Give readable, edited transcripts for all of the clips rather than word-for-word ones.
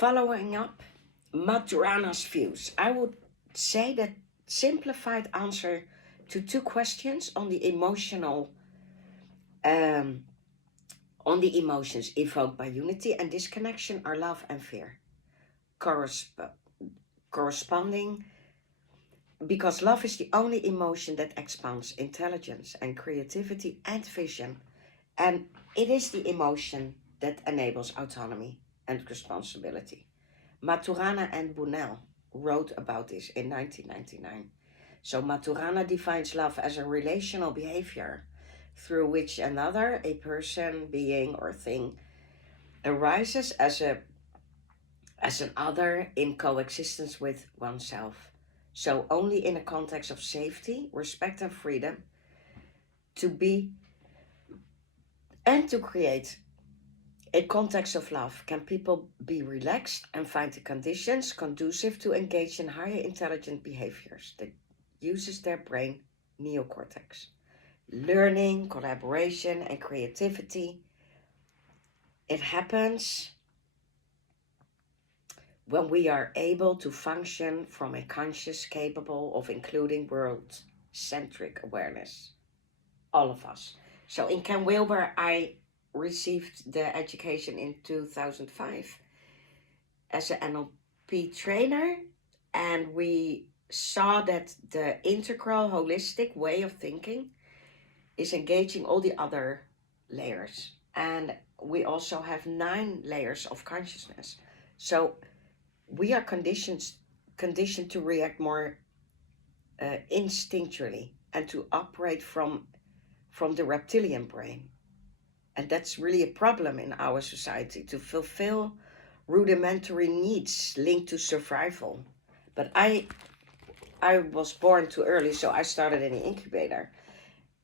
Following up Maturana's views, I would say that simplified answer to two questions um, on the emotions evoked by unity and disconnection are love and fear. Corresp- Corresponding, because love is the only emotion that expands intelligence and creativity and vision, and it is the emotion that enables autonomy and responsibility. Maturana and Bunel wrote about this in 1999. So Maturana defines love as a relational behavior through which another, a person, being, or thing, arises as an other in coexistence with oneself. So only in a context of safety, respect, and freedom to be and to create a context of love can people be relaxed and find the conditions conducive to engage in higher intelligent behaviors that uses their brain neocortex. Learning, collaboration, and creativity. It happens when we are able to function from a conscious capable of including world-centric awareness. All of us. So in Ken Wilber, I received the education in 2005 as an NLP trainer, and we saw that the integral, holistic way of thinking is engaging all the other layers. And we also have 9 layers of consciousness. So we are conditioned to react more instinctually and to operate from the reptilian brain. And that's really a problem in our society, to fulfill rudimentary needs linked to survival. But I was born too early, so I started in the incubator.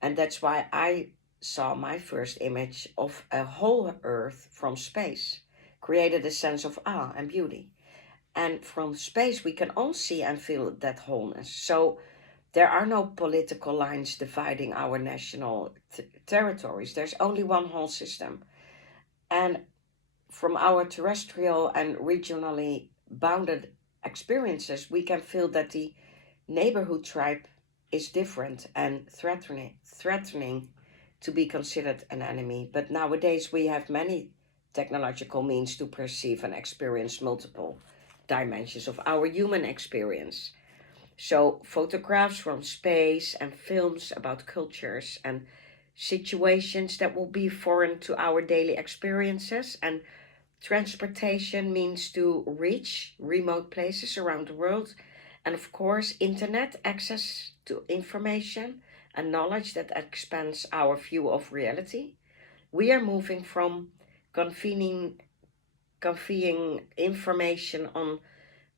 And that's why I saw my first image of a whole earth from space, created a sense of awe and beauty. And from space, we can all see and feel that wholeness. So there are no political lines dividing our national territories. There's only one whole system. And from our terrestrial and regionally bounded experiences, we can feel that the neighborhood tribe is different and threatening to be considered an enemy. But nowadays we have many technological means to perceive and experience multiple dimensions of our human experience. So photographs from space and films about cultures and situations that will be foreign to our daily experiences, and transportation means to reach remote places around the world, and of course internet access to information and knowledge that expands our view of reality. We are moving from convening information on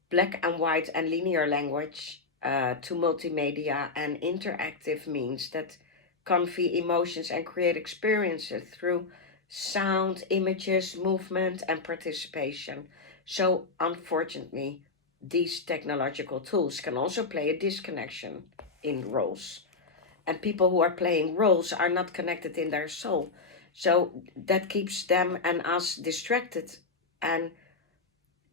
black and white and linear language to multimedia and interactive means that convey emotions and create experiences through sound, images, movement, and participation. So, unfortunately, these technological tools can also play a disconnection in roles. And people who are playing roles are not connected in their soul. So, that keeps them and us distracted. And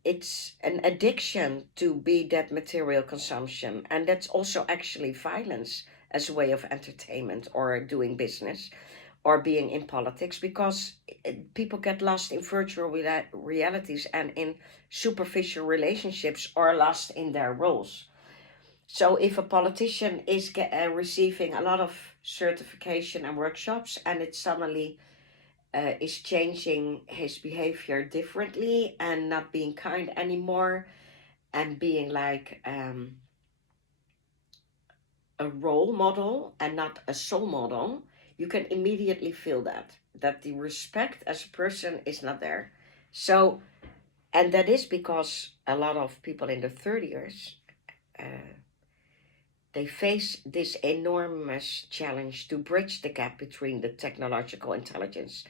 it's an addiction to be that material consumption. And that's also actually violence as a way of entertainment or doing business or being in politics, because people get lost in virtual realities and in superficial relationships or lost in their roles. So if a politician is receiving a lot of certification and workshops, and it suddenly is changing his behavior differently and not being kind anymore and being like a role model and not a soul model, you can immediately feel that the respect as a person is not there. So, and that is because a lot of people in their 30s, they face this enormous challenge to bridge the gap between the technological intelligence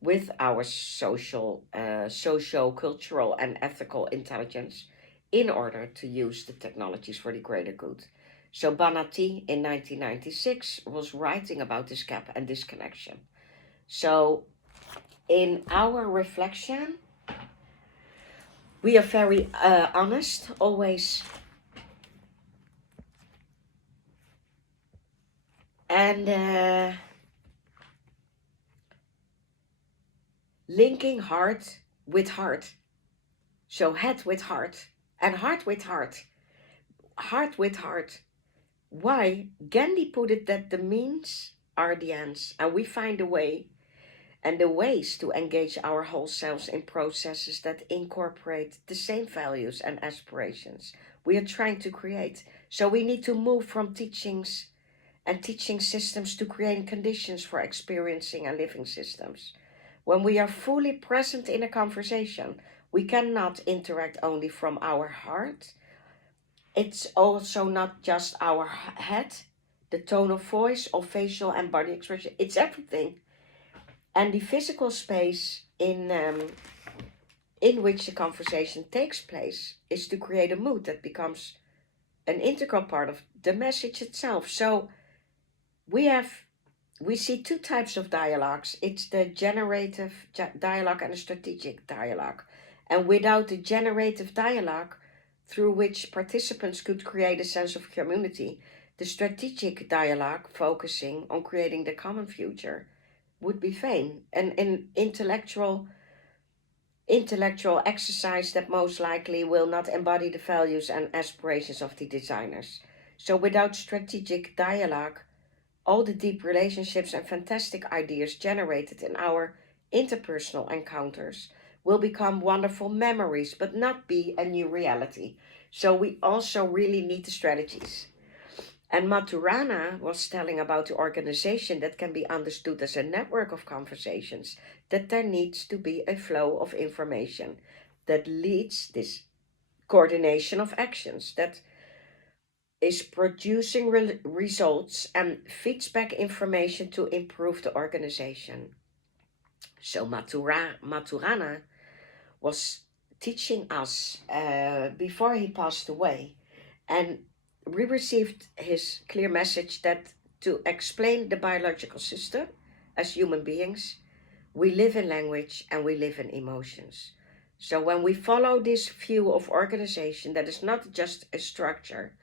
with our socio-cultural and ethical intelligence in order to use the technologies for the greater good. So Banati in 1996 was writing about this gap and this connection. So in our reflection, We are very honest, always, and linking heart with heart. So head with heart and heart with heart, heart with heart. Why? Gandhi put it that the means are the ends, and we find a way and the ways to engage our whole selves in processes that incorporate the same values and aspirations we are trying to create. So we need to move from teachings and teaching systems to creating conditions for experiencing and living systems. When we are fully present in a conversation, we cannot interact only from our heart. It's also not just our head, the tone of voice, or facial and body expression. It's everything. And the physical space in which the conversation takes place is to create a mood that becomes an integral part of the message itself. So we have we see two types of dialogues. It's the generative dialogue and the strategic dialogue. And without the generative dialogue, through which participants could create a sense of community, the strategic dialogue, focusing on creating the common future, would be vain, an intellectual exercise that most likely will not embody the values and aspirations of the designers. So without strategic dialogue, all the deep relationships and fantastic ideas generated in our interpersonal encounters will become wonderful memories, but not be a new reality. So we also really need the strategies. And Maturana was telling about the organization that can be understood as a network of conversations, that there needs to be a flow of information that leads this coordination of actions, that is producing results and feeds back information to improve the organization. So Maturana was teaching us before he passed away, and we received his clear message that to explain the biological system as human beings, we live in language and we live in emotions. So when we follow this view of organization that is not just a structure,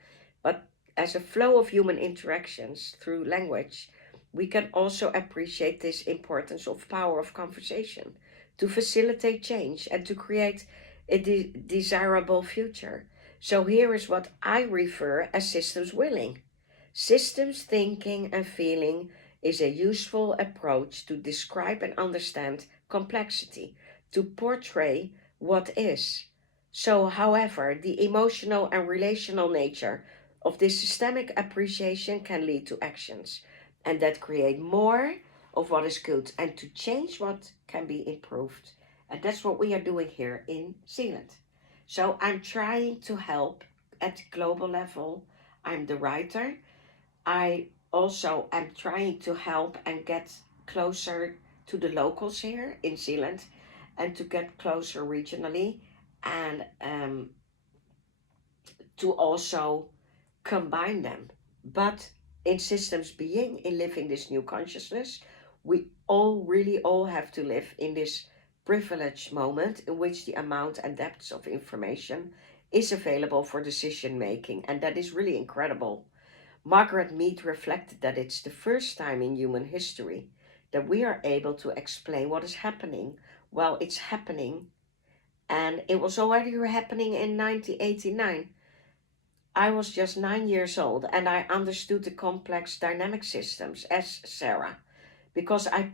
but as a flow of human interactions through language, we can also appreciate this importance of power of conversation to facilitate change and to create a desirable future. So here is what I refer as systems willing. Systems thinking and feeling is a useful approach to describe and understand complexity, to portray what is. So, however, the emotional and relational nature of this systemic appreciation can lead to actions and that create more of what is good and to change what can be improved. And that's what we are doing here in Zealand. So I'm trying to help at global level. I'm the writer. I also am trying to help and get closer to the locals here in Zealand and to get closer regionally and to also combine them. But in systems being, in living this new consciousness, we all really all have to live in this privileged moment in which the amount and depths of information is available for decision making, and that is really incredible. Margaret Mead reflected that it's the first time in human history that we are able to explain what is happening while it's happening, and it was already happening in 1989. I was just 9 years old and I understood the complex dynamic systems as Sarah, because I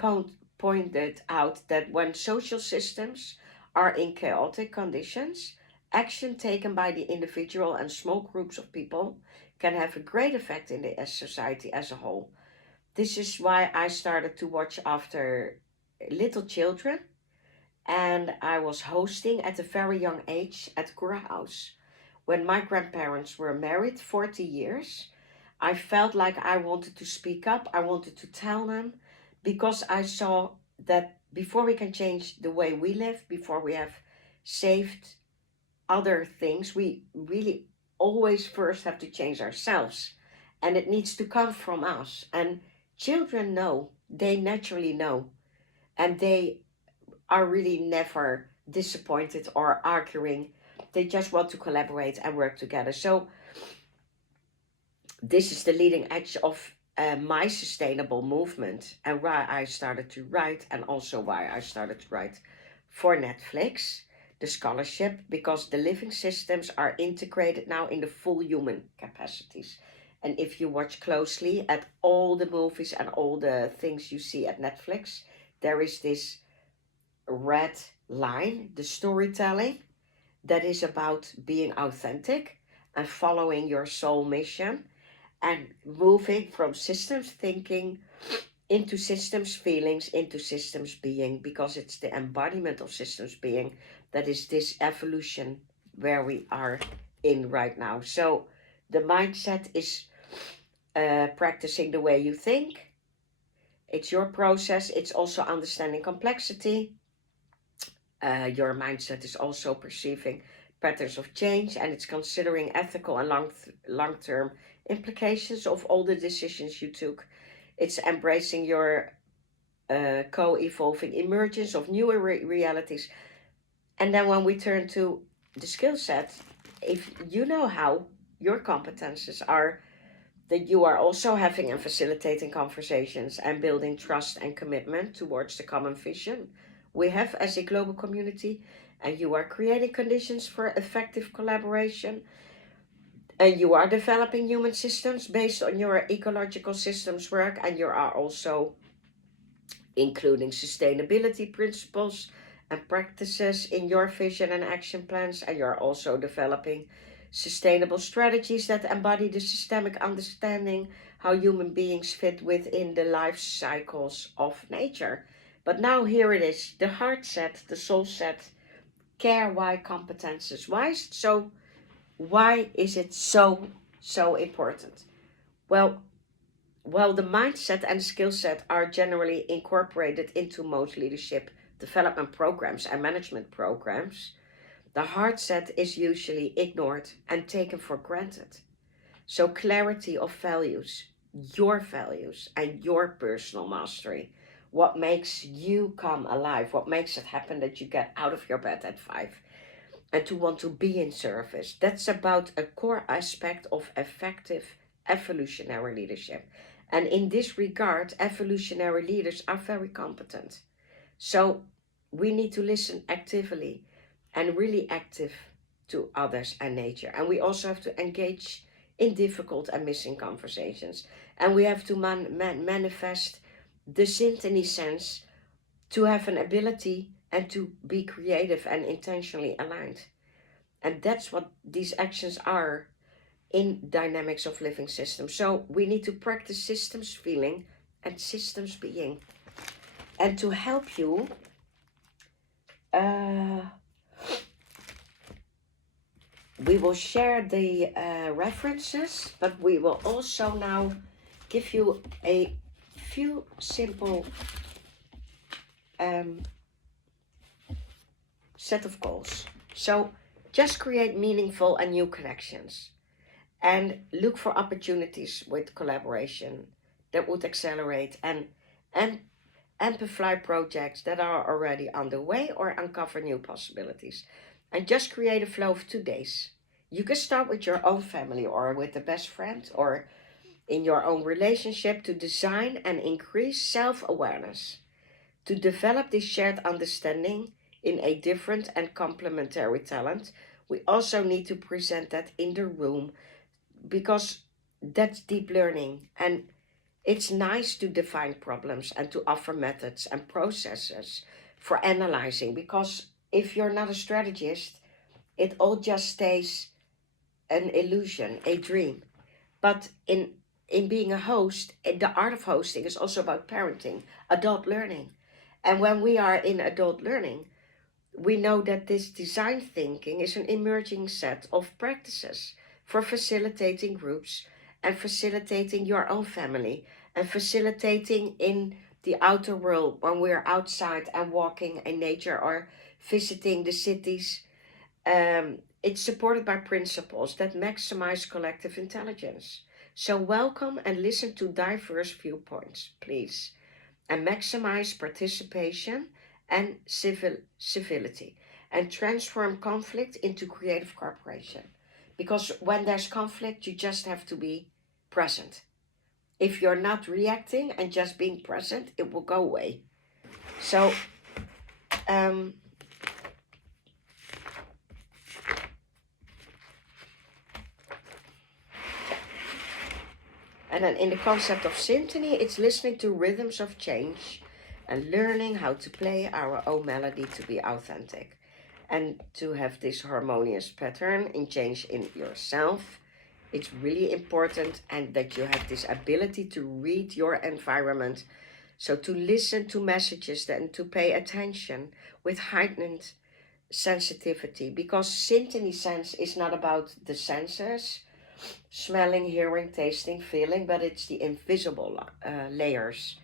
pointed out that when social systems are in chaotic conditions, action taken by the individual and small groups of people can have a great effect in the society as a whole. This is why I started to watch after little children, and I was hosting at a very young age at Cura House. When my grandparents were married 40 years, I felt like I wanted to speak up. I wanted to tell them because I saw that before we can change the way we live, before we have saved other things, we really always first have to change ourselves. And it needs to come from us. And children know, they naturally know. And they are really never disappointed or arguing They just want to collaborate and work together. So this is the leading edge of my sustainable movement, and why I started to write, and also why I started to write for Netflix, the scholarship, because the living systems are integrated now in the full human capacities. And if you watch closely at all the movies and all the things you see at Netflix, there is this red line, the storytelling, that is about being authentic and following your soul mission and moving from systems thinking into systems feelings into systems being, because it's the embodiment of systems being that is this evolution where we are in right now. So the mindset is practicing the way you think. It's your process. It's also understanding complexity. Your mindset is also perceiving patterns of change, and it's considering ethical and long-term implications of all the decisions you took. It's embracing your co-evolving emergence of newer realities. And then when we turn to the skill set, if you know how your competences are, that you are also having and facilitating conversations and building trust and commitment towards the common vision we have as a global community, and you are creating conditions for effective collaboration, and you are developing human systems based on your ecological systems work, and you are also including sustainability principles and practices in your vision and action plans, and you're also developing sustainable strategies that embody the systemic understanding how human beings fit within the life cycles of nature. But now here it is, the heart set, the soul set, care, why, competences. Why is it so important? Well, while the mindset and skill set are generally incorporated into most leadership development programs and management programs, the heart set is usually ignored and taken for granted. So clarity of values, and your personal mastery, what makes you come alive, what makes it happen that you get out of your bed at 5 and to want to be in service. That's about a core aspect of effective evolutionary leadership. And in this regard, evolutionary leaders are very competent. So we need to listen actively and really active to others and nature. And we also have to engage in difficult and missing conversations. And we have to manifest the symphony sense, to have an ability and to be creative and intentionally aligned. And that's what these actions are in dynamics of living systems. So we need to practice systems feeling and systems being. And to help you, we will share the references, but we will also now give you a few simple set of goals. So just create meaningful and new connections, and look for opportunities with collaboration that would accelerate and amplify projects that are already underway or uncover new possibilities. And just create a flow of 2 days. You can start with your own family or with a best friend or in your own relationship to design and increase self-awareness, to develop this shared understanding in a different and complementary talent. We also need to present that in the room, because that's deep learning, and it's nice to define problems and to offer methods and processes for analyzing, because if you're not a strategist, it all just stays an illusion, a dream. But in being a host, the art of hosting is also about parenting, adult learning. And when we are in adult learning, we know that this design thinking is an emerging set of practices for facilitating groups and facilitating your own family and facilitating in the outer world when we're outside and walking in nature or visiting the cities. It's supported by principles that maximize collective intelligence. So welcome and listen to diverse viewpoints, please, and maximize participation and civility. and transform conflict into creative cooperation. Because when there's conflict, you just have to be present. If you're not reacting and just being present, it will go away. So, um, and then in the concept of symphony, it's listening to rhythms of change and learning how to play our own melody to be authentic and to have this harmonious pattern in change in yourself. It's really important, and that you have this ability to read your environment. So to listen to messages and to pay attention with heightened sensitivity, because symphony sense is not about the senses, smelling, hearing, tasting, feeling, but it's the invisible layers: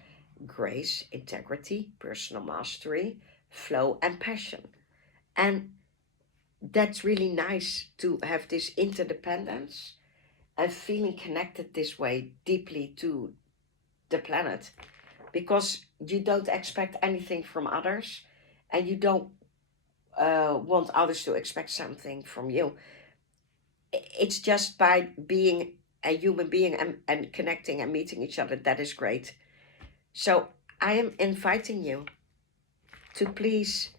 grace, integrity, personal mastery, flow, and passion. And that's really nice to have this interdependence and feeling connected this way deeply to the planet, because you don't expect anything from others, and you don't want others to expect something from you. It's just by being a human being and connecting and meeting each other that is great. So I am inviting you to please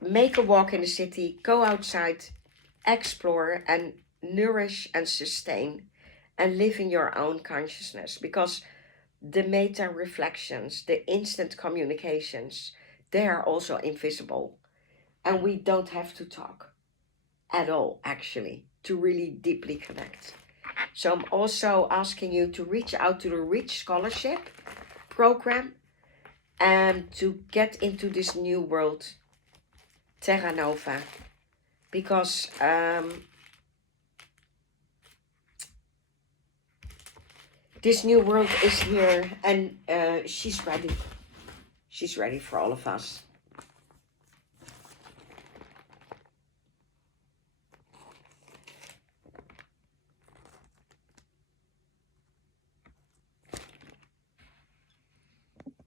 make a walk in the city, go outside, explore and nourish and sustain and live in your own consciousness, because the meta reflections, the instant communications, they are also invisible, and we don't have to talk at all actually to really deeply connect. So I'm also asking you to reach out to the Reach Scholarship program and to get into this new world, Terra Nova, because this new world is here, and she's ready. She's ready for all of us.